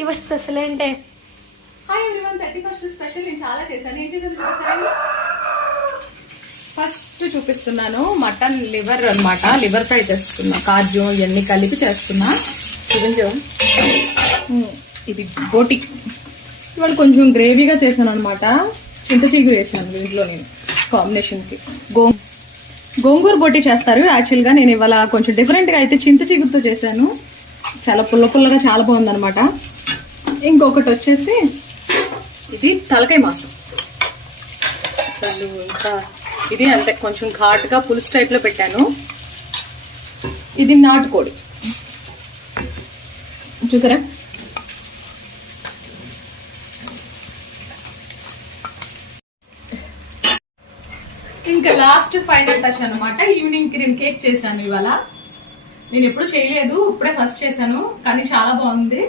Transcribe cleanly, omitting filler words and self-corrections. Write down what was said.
31st special ఏంటే? Hi everyone, 31st special నేను చాలా చేశాను. ఏంటి ఫస్ట్ చూపిస్తున్నాను, మటన్ లివర్ అన్నమాట. లివర్ ఫ్రై చేస్తున్నా, కాజు ఇవన్నీ కలిపి చేస్తున్నా. చూపించు, ఇది బోటి. ఇవాళ కొంచెం గ్రేవీగా చేశాను అనమాట. చింత చిగురు వేసాను దీంట్లో నేను కాంబినేషన్కి. గోంగూర బోటి చేస్తారు యాక్చువల్గా. నేను ఇవాళ కొంచెం డిఫరెంట్గా అయితే చింత చిగురుతో చేశాను. చాలా పుల్ల పుల్లగా చాలా బాగుందనమాట. ఇంకొకటి వచ్చేసి ఇది తలకాయ మాంసం. అసలు ఇంకా ఇది అంతే, కొంచెం ఘాటుగా పులుసు టైప్లో పెట్టాను. ఇది నాటుకోడి చూసారా. ఇంకా లాస్ట్ ఫైనల్ టచ్ అనమాట. ఈవినింగ్ కి నేను కేక్ చేశాను ఇవాళ. నేను ఎప్పుడు చేయలేదు, ఇప్పుడే ఫస్ట్ చేశాను, కానీ చాలా బాగుంది.